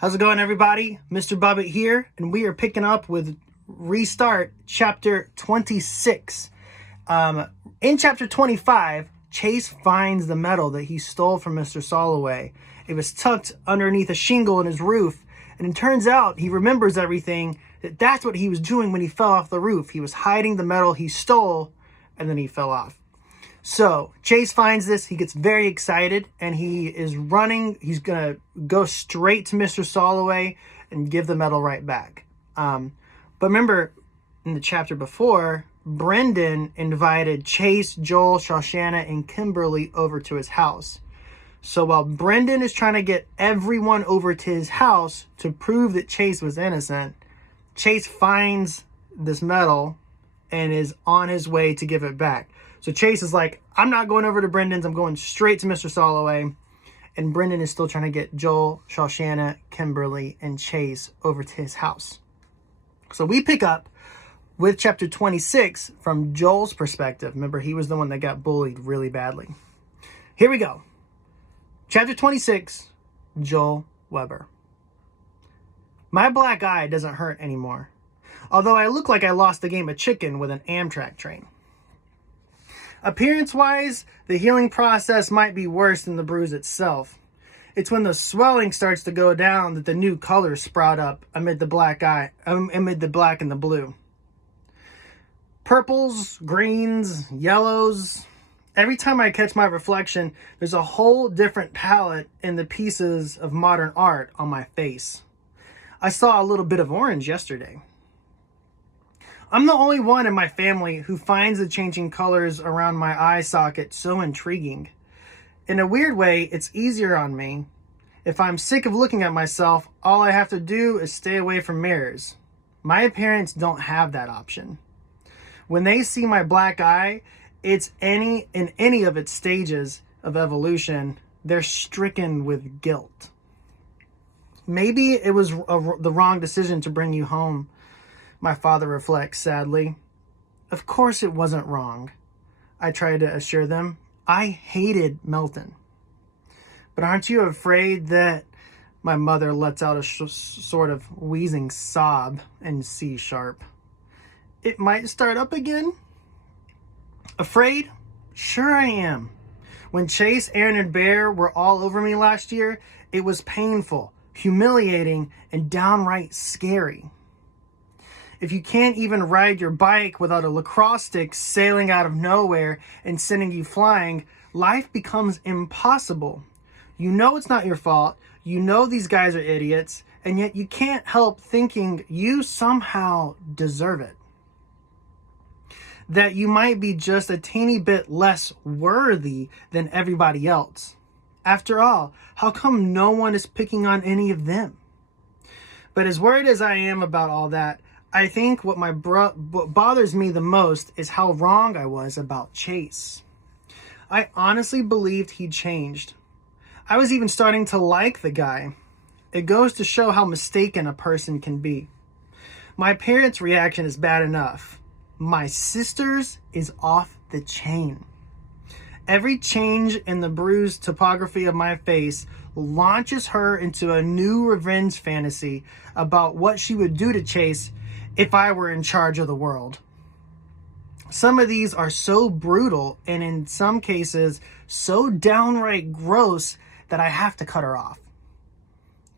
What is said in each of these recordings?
How's it going, everybody? Mr. Bubbett here, and we are picking up with Restart Chapter 26. In Chapter 25, Chase finds the metal that he stole from Mr. Soloway. It was tucked underneath a shingle in his roof, and it turns out he remembers everything, that's what he was doing when he fell off the roof. He was hiding the metal he stole, and then he fell off. So Chase finds this, he gets very excited, and he is running. He's going to go straight to Mr. Soloway and give the medal right back. But remember, in the chapter before, Brendan invited Chase, Joel, Shoshana, and Kimberly over to his house. So while Brendan is trying to get everyone over to his house to prove that Chase was innocent, Chase finds this medal and is on his way to give it back. So Chase is like, I'm not going over to Brendan's. I'm going straight to Mr. Soloway. And Brendan is still trying to get Joel, Shoshana, Kimberly, and Chase over to his house. So we pick up with chapter 26 from Joel's perspective. Remember, he was the one that got bullied really badly. Here we go. Chapter 26, Joel Weber. My black eye doesn't hurt anymore, although I look like I lost a game of chicken with an Amtrak train. Appearance-wise, the healing process might be worse than the bruise itself. It's when the swelling starts to go down that the new colors sprout up amid the black and the blue. Purples, greens, yellows. Every time I catch my reflection, there's a whole different palette in the pieces of modern art on my face. I saw a little bit of orange yesterday. I'm the only one in my family who finds the changing colors around my eye socket so intriguing. In a weird way, it's easier on me. If I'm sick of looking at myself, all I have to do is stay away from mirrors. My parents don't have that option. When they see my black eye, in any of its stages of evolution, they're stricken with guilt. Maybe it was the wrong decision to bring you home, my father reflects sadly. Of course it wasn't wrong, I tried to assure them. I hated Milton. But aren't you afraid that my mother lets out a sort of wheezing sob in C sharp? It might start up again? Afraid? Sure I am. When Chase, Aaron, and Bear were all over me last year, it was painful, humiliating, and downright scary. If you can't even ride your bike without a lacrosse stick sailing out of nowhere and sending you flying, life becomes impossible. You know it's not your fault. You know these guys are idiots, and yet you can't help thinking you somehow deserve it. That you might be just a teeny bit less worthy than everybody else. After all, how come no one is picking on any of them? But as worried as I am about all that, I think what bothers me the most is how wrong I was about Chase. I honestly believed he'd changed. I was even starting to like the guy. It goes to show how mistaken a person can be. My parents' reaction is bad enough. My sister's is off the chain. Every change in the bruised topography of my face launches her into a new revenge fantasy about what she would do to Chase if I were in charge of the world. Some of these are so brutal and in some cases so downright gross that I have to cut her off.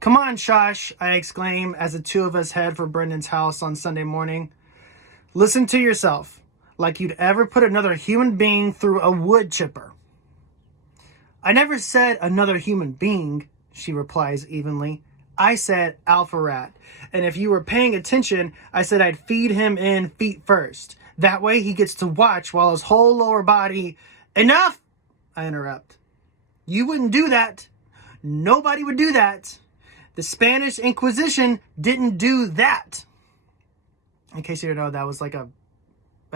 Come on, Shosh, I exclaim as the two of us head for Brendan's house on Sunday morning. Listen to yourself, like you'd ever put another human being through a wood chipper. I never said another human being, she replies evenly. I said alpha rat, and if you were paying attention, I said I'd feed him in feet first. That way he gets to watch while his whole lower body... Enough! I interrupt. You wouldn't do that. Nobody would do that. The Spanish Inquisition didn't do that. In case you don't know, that was like a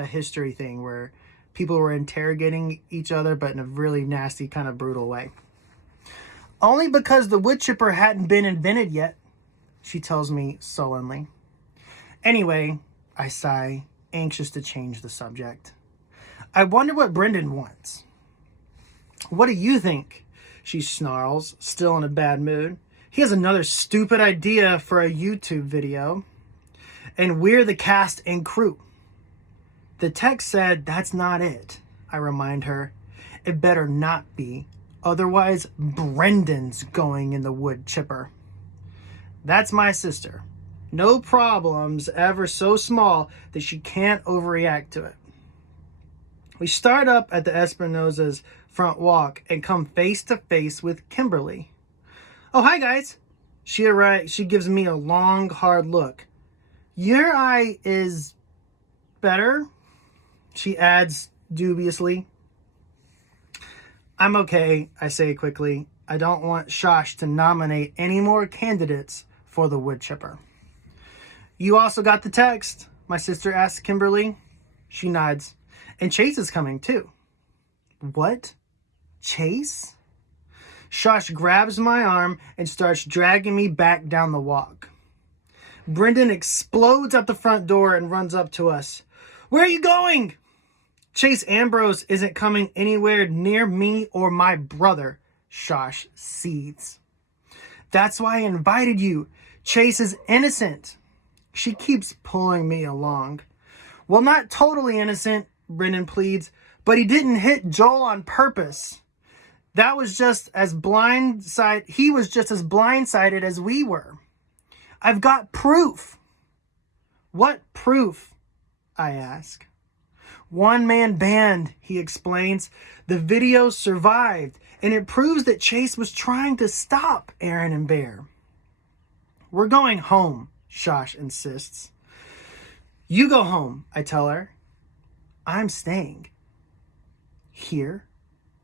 history thing where people were interrogating each other, but in a really nasty, kind of brutal way. Only because the wood chipper hadn't been invented yet, she tells me sullenly. Anyway, I sigh, anxious to change the subject. I wonder what Brendan wants. What do you think? She snarls, still in a bad mood. He has another stupid idea for a YouTube video, and we're the cast and crew. The text said that's not it. I remind her. It better not be. Otherwise, Brendan's going in the wood chipper. That's my sister. No problems ever so small that she can't overreact to it. We start up at the Espinosa's front walk and come face to face with Kimberly. Oh, hi guys. She gives me a long, hard look. Your eye is better, she adds dubiously. I'm okay, I say quickly. I don't want Shosh to nominate any more candidates for the wood chipper. You also got the text? My sister asks Kimberly. She nods. And Chase is coming too. What? Chase? Shosh grabs my arm and starts dragging me back down the walk. Brendan explodes out the front door and runs up to us. Where are you going? Chase Ambrose isn't coming anywhere near me or my brother, Shosh seethes. That's why I invited you. Chase is innocent. She keeps pulling me along. Well, not totally innocent, Brendan pleads, but he didn't hit Joel on purpose. He was just as blindsided as we were. I've got proof. What proof? I ask. One-man band, he explains. The video survived, and it proves that Chase was trying to stop Aaron and Bear. We're going home, Shosh insists. You go home, I tell her. I'm staying. Here?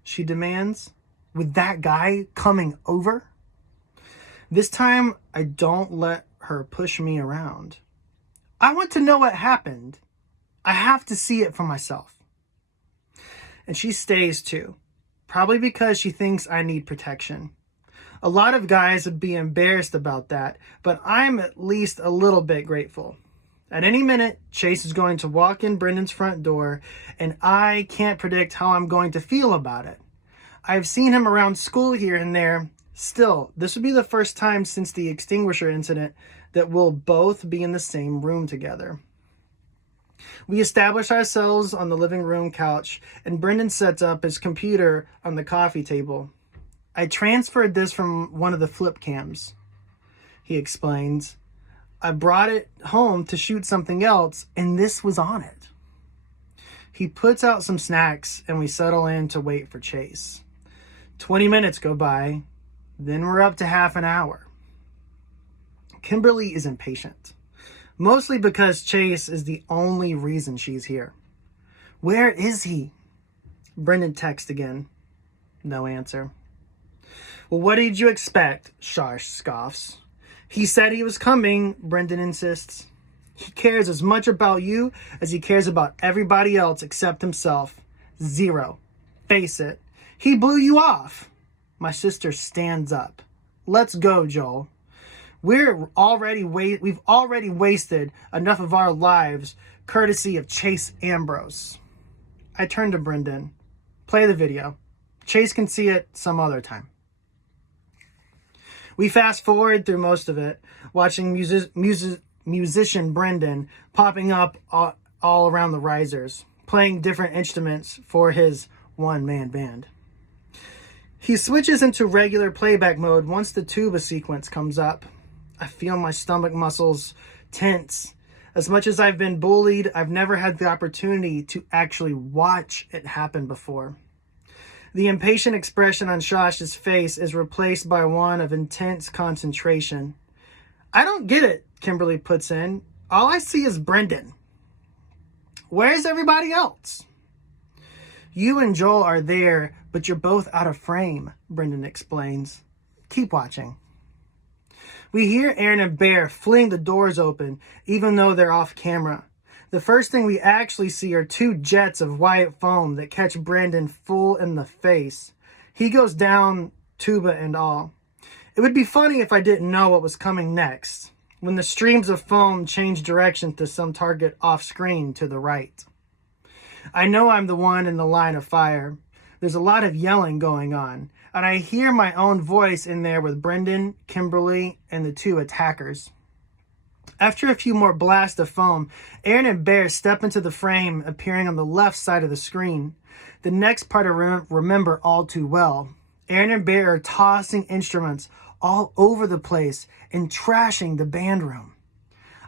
She demands. With that guy coming over? This time, I don't let her push me around. I want to know what happened. I have to see it for myself. And she stays too. Probably because she thinks I need protection. A lot of guys would be embarrassed about that, but I'm at least a little bit grateful. At any minute, Chase is going to walk in Brendan's front door, and I can't predict how I'm going to feel about it. I've seen him around school here and there. Still, this would be the first time since the extinguisher incident that we'll both be in the same room together. We establish ourselves on the living room couch, and Brendan sets up his computer on the coffee table. I transferred this from one of the flip cams, he explains. I brought it home to shoot something else, and this was on it. He puts out some snacks, and we settle in to wait for Chase. 20 minutes go by, then we're up to half an hour. Kimberly is impatient. Mostly because Chase is the only reason she's here. Where is he? Brendan texts again. No answer. Well, what did you expect? Shosh scoffs. He said he was coming, Brendan insists. He cares as much about you as he cares about everybody else except himself. Zero. Face it. He blew you off. My sister stands up. Let's go, Joel. We've already wasted enough of our lives courtesy of Chase Ambrose. I turn to Brendan. Play the video. Chase can see it some other time. We fast forward through most of it, watching musician Brendan popping up all around the risers, playing different instruments for his one-man band. He switches into regular playback mode once the tuba sequence comes up. I feel my stomach muscles tense. As much as I've been bullied, I've never had the opportunity to actually watch it happen before. The impatient expression on Shosh's face is replaced by one of intense concentration. I don't get it, Kimberly puts in. All I see is Brendan. Where's everybody else? You and Joel are there, but you're both out of frame, Brendan explains. Keep watching. We hear Aaron and Bear fling the doors open, even though they're off camera. The first thing we actually see are two jets of white foam that catch Brendan full in the face. He goes down, tuba and all. It would be funny if I didn't know what was coming next, when the streams of foam change direction to some target off screen to the right. I know I'm the one in the line of fire. There's a lot of yelling going on. and I hear my own voice in there with Brendan, Kimberly, and the two attackers. After a few more blasts of foam, Aaron and Bear step into the frame, appearing on the left side of the screen. The next part I remember all too well. Aaron and Bear are tossing instruments all over the place and trashing the band room.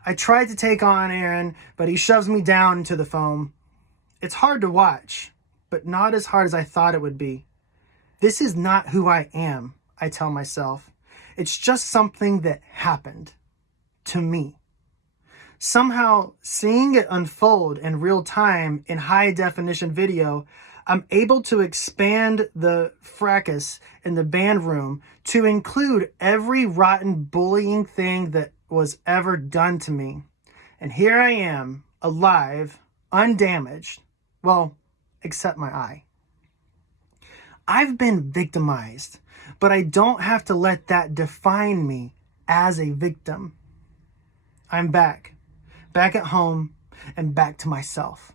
I tried to take on Aaron, but he shoves me down into the foam. It's hard to watch, but not as hard as I thought it would be. This is not who I am, I tell myself. It's just something that happened to me. Somehow, seeing it unfold in real time in high definition video, I'm able to expand the fracas in the band room to include every rotten bullying thing that was ever done to me. And here I am, alive, undamaged. Well, except my eye. I've been victimized, but I don't have to let that define me as a victim. I'm back at home, and back to myself.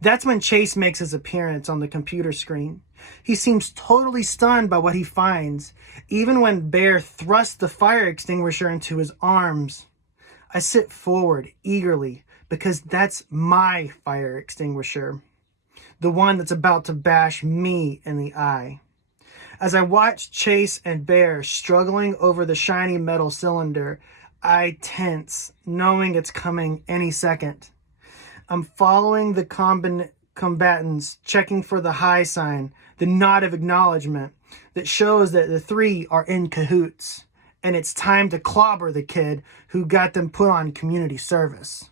That's when Chase makes his appearance on the computer screen. He seems totally stunned by what he finds, even when Bear thrusts the fire extinguisher into his arms. I sit forward eagerly because that's my fire extinguisher, the one that's about to bash me in the eye. As I watch Chase and Bear struggling over the shiny metal cylinder, I tense, knowing it's coming any second. I'm following the combatants, checking for the high sign, the nod of acknowledgement that shows that the three are in cahoots, and it's time to clobber the kid who got them put on community service.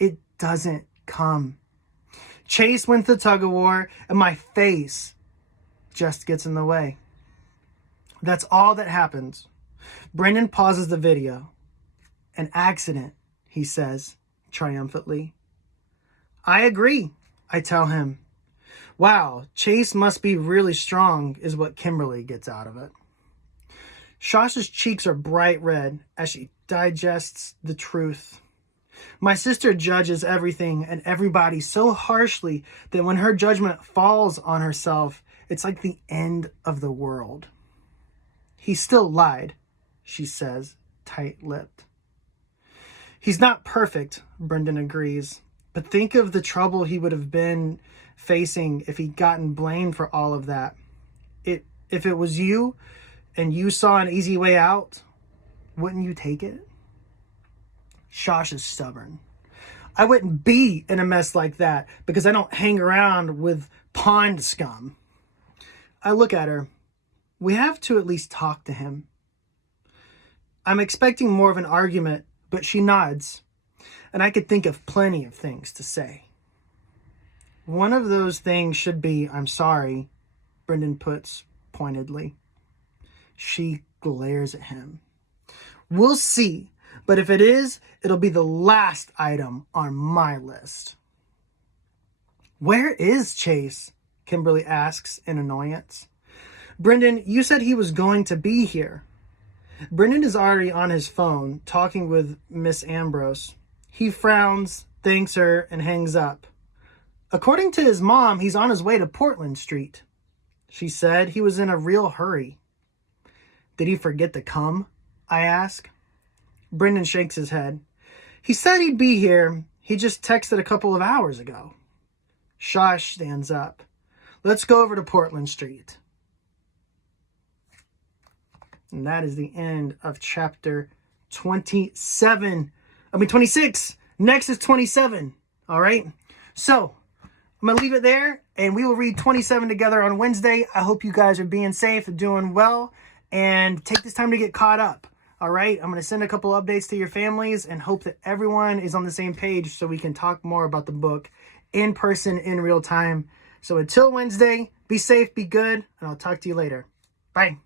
It doesn't come. Chase wins the tug-of-war, and my face just gets in the way. That's all that happens. Brendan pauses the video. An accident, he says, triumphantly. I agree, I tell him. Wow, Chase must be really strong, is what Kimberly gets out of it. Shasha's cheeks are bright red as she digests the truth. My sister judges everything and everybody so harshly that when her judgment falls on herself, it's like the end of the world. He still lied, she says, tight-lipped. He's not perfect, Brendan agrees, but think of the trouble he would have been facing if he'd gotten blamed for all of that. If it was you and you saw an easy way out, wouldn't you take it? Shosh is stubborn. I wouldn't be in a mess like that because I don't hang around with pond scum. I look at her. We have to at least talk to him. I'm expecting more of an argument, but she nods, and I could think of plenty of things to say. One of those things should be, I'm sorry, Brendan puts pointedly. She glares at him. We'll see, but if it is, it'll be the last item on my list. Where is Chase? Kimberly asks in annoyance. Brendan, you said he was going to be here. Brendan is already on his phone, talking with Miss Ambrose. He frowns, thanks her, and hangs up. According to his mom, he's on his way to Portland Street. She said he was in a real hurry. Did he forget to come? I ask. Brendan shakes his head. He said he'd be here. He just texted a couple of hours ago. Shosh stands up. Let's go over to Portland Street. And that is the end of chapter 26. Next is 27. All right. So I'm going to leave it there and we will read 27 together on Wednesday. I hope you guys are being safe and doing well and take this time to get caught up. All right. I'm going to send a couple updates to your families and hope that everyone is on the same page so we can talk more about the book in person in real time. So until Wednesday, be safe, be good, and I'll talk to you later. Bye.